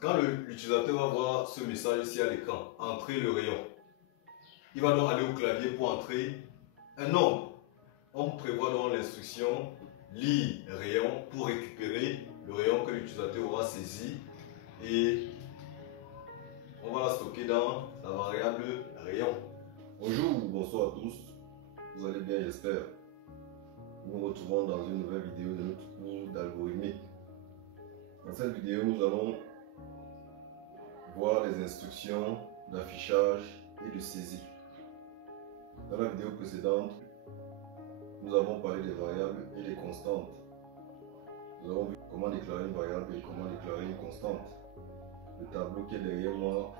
Quand l'utilisateur va voir ce message ici à l'écran, entrer le rayon, il va donc aller au clavier pour entrer un nombre. On prévoit donc l'instruction lire rayon pour récupérer le rayon que l'utilisateur aura saisi et on va la stocker dans la variable rayon. Bonjour ou bonsoir à tous, vous allez bien j'espère. Nous nous retrouvons dans une nouvelle vidéo de notre cours d'algorithmique. Dans cette vidéo, nous allons voir les instructions d'affichage et de saisie. Dans la vidéo précédente, nous avons parlé des variables et des constantes. Nous avons vu comment déclarer une variable et comment déclarer une constante. Le tableau qui est derrière moi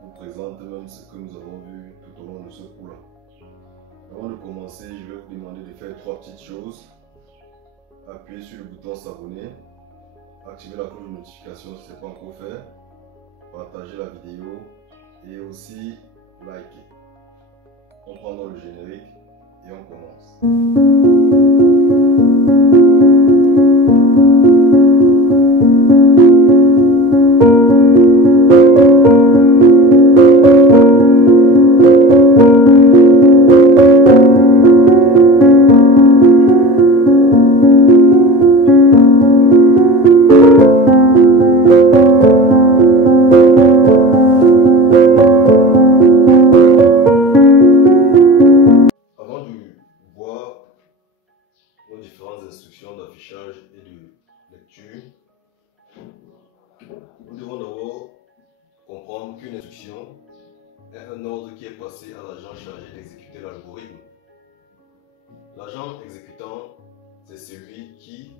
vous présente même ce que nous avons vu tout au long de ce cours-là. Avant de commencer, je vais vous demander de faire trois petites choses. Appuyez sur le bouton s'abonner, activer la cloche de notification si ce n'est pas encore fait, partager la vidéo et aussi liker. On prend dans le générique et on commence. Différentes instructions d'affichage et de lecture, nous devons d'abord comprendre qu'une instruction est un ordre qui est passé à l'agent chargé d'exécuter l'algorithme. L'agent exécutant, c'est celui qui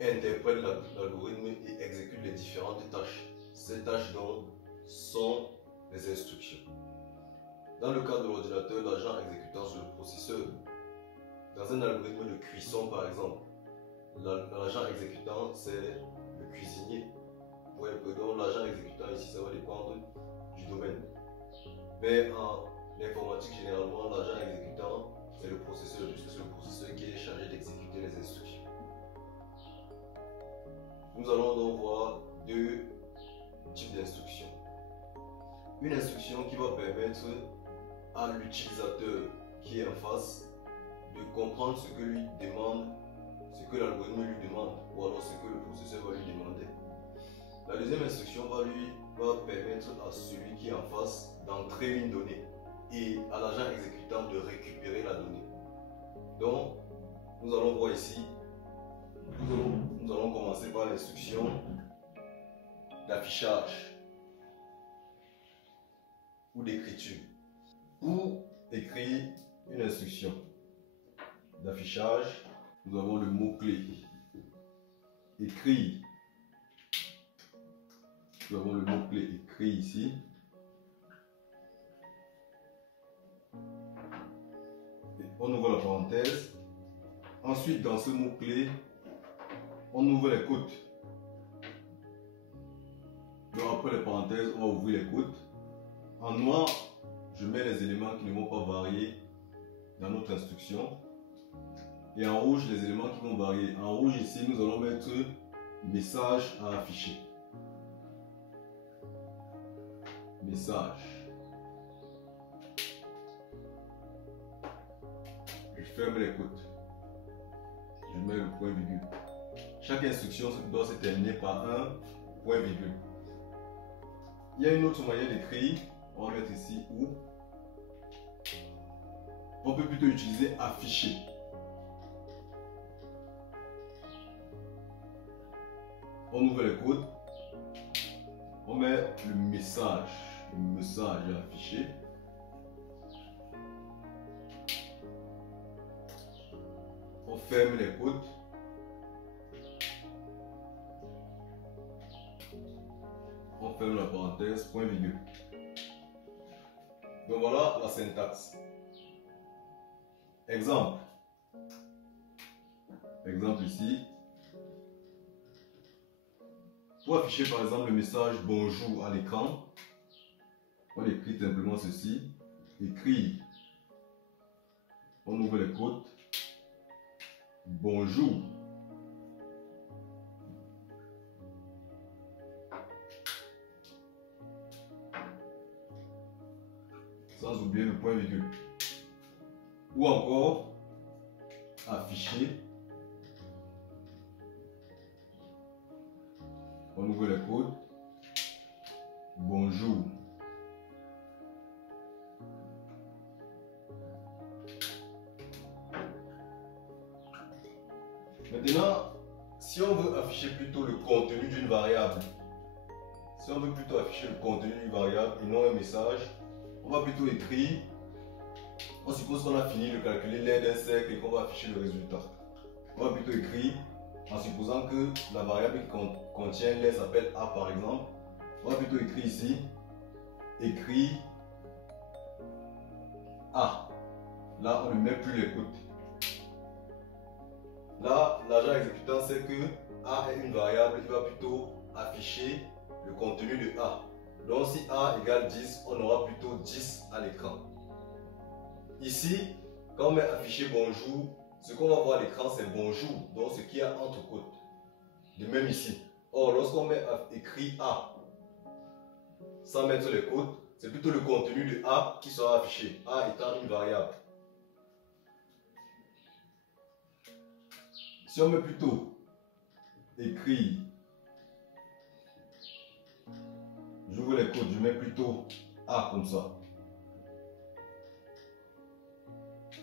interprète l'algorithme et exécute les différentes tâches. Ces tâches donc sont les instructions. Dans le cas de l'ordinateur, l'agent exécutant c'est le processeur. Dans un algorithme de cuisson par exemple, l'agent exécutant c'est le cuisinier. Donc l'agent exécutant ici ça va dépendre du domaine. Mais en informatique généralement l'agent exécutant c'est le processeur puisque c'est le processeur qui est chargé d'exécuter les instructions. Nous allons donc voir deux types d'instructions. Une instruction qui va permettre à l'utilisateur qui est en face de comprendre ce que lui demande, ce que l'algorithme lui demande, ou alors ce que le processeur va lui demander. La deuxième instruction va permettre à celui qui est en face d'entrer une donnée et à l'agent exécutant de récupérer la donnée. Donc, nous allons voir ici, nous allons commencer par l'instruction d'affichage ou d'écriture. Pour écrire une instruction d'affichage, nous avons le mot-clé écrit. Nous avons le mot-clé écrit ici. Et on ouvre la parenthèse. Ensuite, dans ce mot-clé, on ouvre les côtes. Donc après les parenthèses, on va ouvrir les côtes. En noir, je mets les éléments qui ne vont pas varier dans notre instruction. Et en rouge, les éléments qui vont varier. En rouge, ici, nous allons mettre message à afficher. Message. Je ferme les côtes. Je mets le point virgule. Chaque instruction doit se terminer par un point virgule. Il y a une autre manière d'écrire. On va mettre ici ou. On peut plutôt utiliser afficher. On ouvre les côtes, on met le message à afficher. On ferme les côtes. On ferme la parenthèse, point virgule. Donc voilà la syntaxe. Exemple. Exemple ici. Pour afficher par exemple le message bonjour à l'écran, on écrit simplement ceci, écrire. On ouvre les côtes, bonjour. sans oublier le point virgule. Ou encore, afficher. On ouvre les codes. Bonjour. Maintenant, si on veut afficher plutôt le contenu d'une variable, si on veut plutôt afficher le contenu d'une variable et non un message, on va plutôt écrire, on suppose qu'on a fini de calculer l'aire d'un cercle et qu'on va afficher le résultat. On va plutôt écrire, en supposant que la variable qui contient l'aire s'appelle A par exemple, on va plutôt écrire ici, écrire A. Là, on ne met plus les côtes. Là, l'agent exécutant sait que A est une variable, il va plutôt afficher le contenu de A. Donc si A égale 10, on aura plutôt 10 à l'écran. Ici, quand on met afficher bonjour, ce qu'on va voir à l'écran c'est bonjour, donc ce qu'il y a entre côtes. De même ici. Or, lorsqu'on met écrit A sans mettre les côtes, c'est plutôt le contenu de A qui sera affiché, A étant une variable. Si on met plutôt écrit, j'ouvre les côtes, je mets plutôt A comme ça.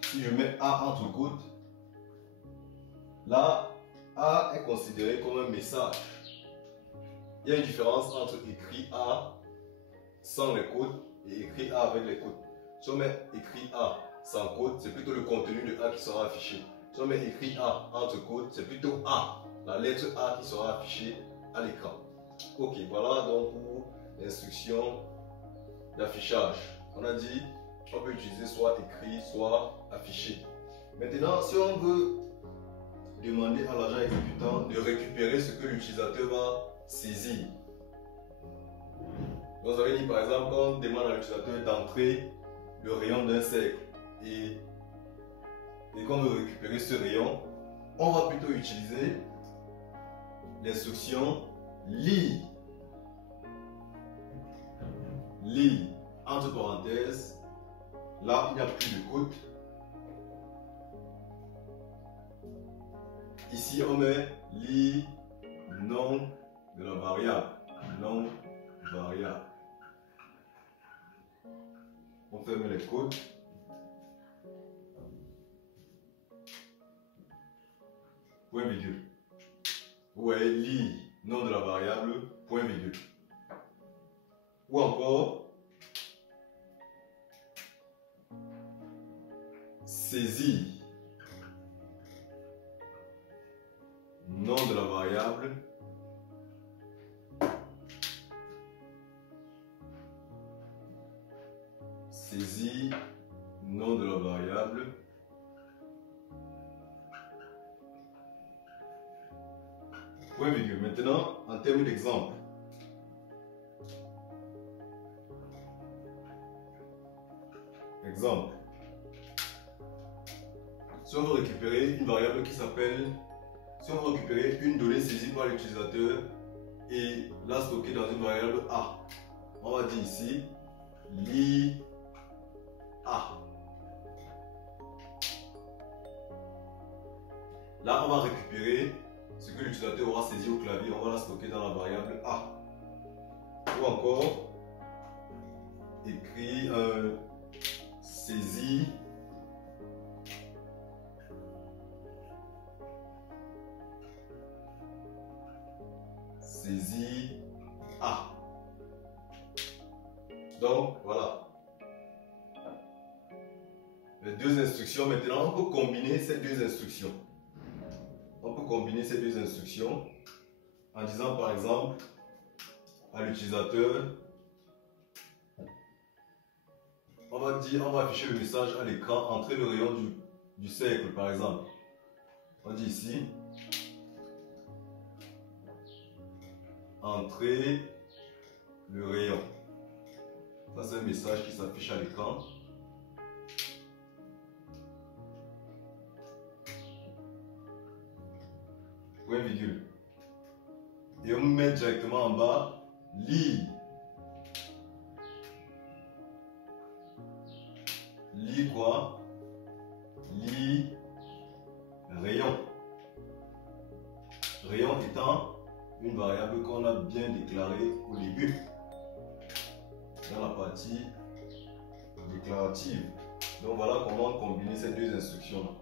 Si je mets A entre côtes, là, A est considéré comme un message. Il y a une différence entre écrit A sans les côtes et écrit A avec les côtes. Si on met écrit A sans côte, c'est plutôt le contenu de A qui sera affiché. Si on met écrit A entre côtes, c'est plutôt A, la lettre A qui sera affichée à l'écran. Ok, voilà donc pour l'instruction d'affichage. On a dit, on peut utiliser soit écrit, soit affiché. Maintenant, si on veut demander à l'agent exécutant de récupérer ce que l'utilisateur va saisir. Vous avez dit par exemple, quand on demande à l'utilisateur d'entrer le rayon d'un cercle et qu'on veut récupérer ce rayon, on va plutôt utiliser l'instruction lire. Lire, entre parenthèses, là il n'y a plus de côte. Ici on met lire nom de la variable. Nom variable. On ferme les côtes. Point virgule. Vous voyez, lire nom de la variable, point virgule. Ou encore, saisir nom de la variable, saisir nom de la variable, point virgule. Maintenant, en termes d'exemple, exemple, si on veut récupérer une variable qui s'appelle, si on veut récupérer une donnée saisie par l'utilisateur et la stocker dans une variable A, on va dire ici lire A. Là, on va récupérer ce que l'utilisateur aura saisi au clavier, on va la stocker dans la variable A. Ou encore, écrire saisir A. Donc, voilà. Les deux instructions, maintenant, on peut combiner ces deux instructions. On peut combiner ces deux instructions en disant par exemple à l'utilisateur, on va afficher le message à l'écran, entrer le rayon du cercle par exemple. On dit ici, entrer le rayon. Ça c'est un message qui s'affiche à l'écran. Point virgule. Et on met directement en bas, lire. Lit quoi? Lit rayon. Rayon étant une variable qu'on a bien déclarée au début, dans la partie déclarative. Donc voilà comment combiner ces deux instructions.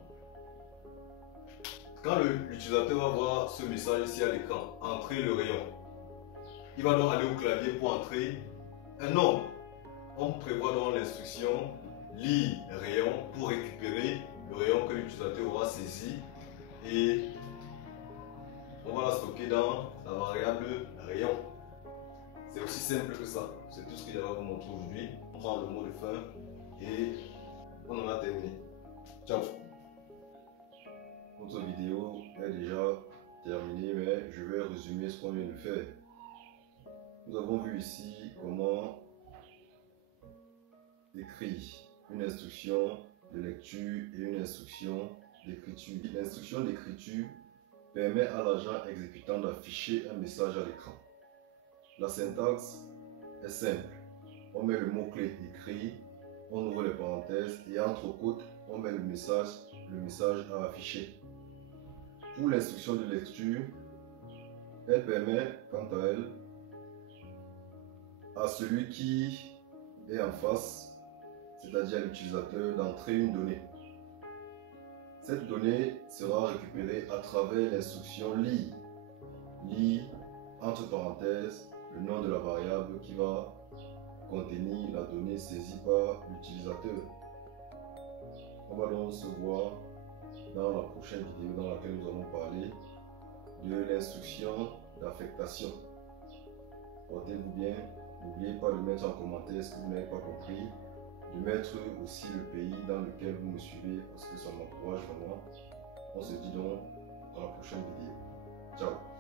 Quand l'utilisateur va voir ce message ici à l'écran, entrer le rayon, il va donc aller au clavier pour entrer un nombre. On prévoit donc l'instruction lire rayon pour récupérer le rayon que l'utilisateur aura saisi et on va la stocker dans la variable rayon. C'est aussi simple que ça. C'est tout ce que j'avais à vous montrer aujourd'hui. On prend le mot de fin et on en a terminé. Ciao. Notre vidéo est déjà terminée, mais je vais résumer ce qu'on vient de faire. Nous avons vu ici comment écrire une instruction de lecture et une instruction d'écriture. L'instruction d'écriture permet à l'agent exécutant d'afficher un message à l'écran. La syntaxe est simple. On met le mot-clé écrit, on ouvre les parenthèses et entre côtes, on met le message à afficher. Pour l'instruction de lecture, elle permet, quant à elle, à celui qui est en face, c'est-à-dire à l'utilisateur, d'entrer une donnée. Cette donnée sera récupérée à travers l'instruction lire. Lire, entre parenthèses, le nom de la variable qui va contenir la donnée saisie par l'utilisateur. On va donc se voir dans la prochaine vidéo dans laquelle nous allons parler de l'instruction d'affectation. Portez-vous bien. N'oubliez pas de mettre en commentaire ce que vous n'avez pas compris, de mettre aussi le pays dans lequel vous me suivez parce que ça m'encourage vraiment. On se dit donc à la prochaine vidéo. Ciao.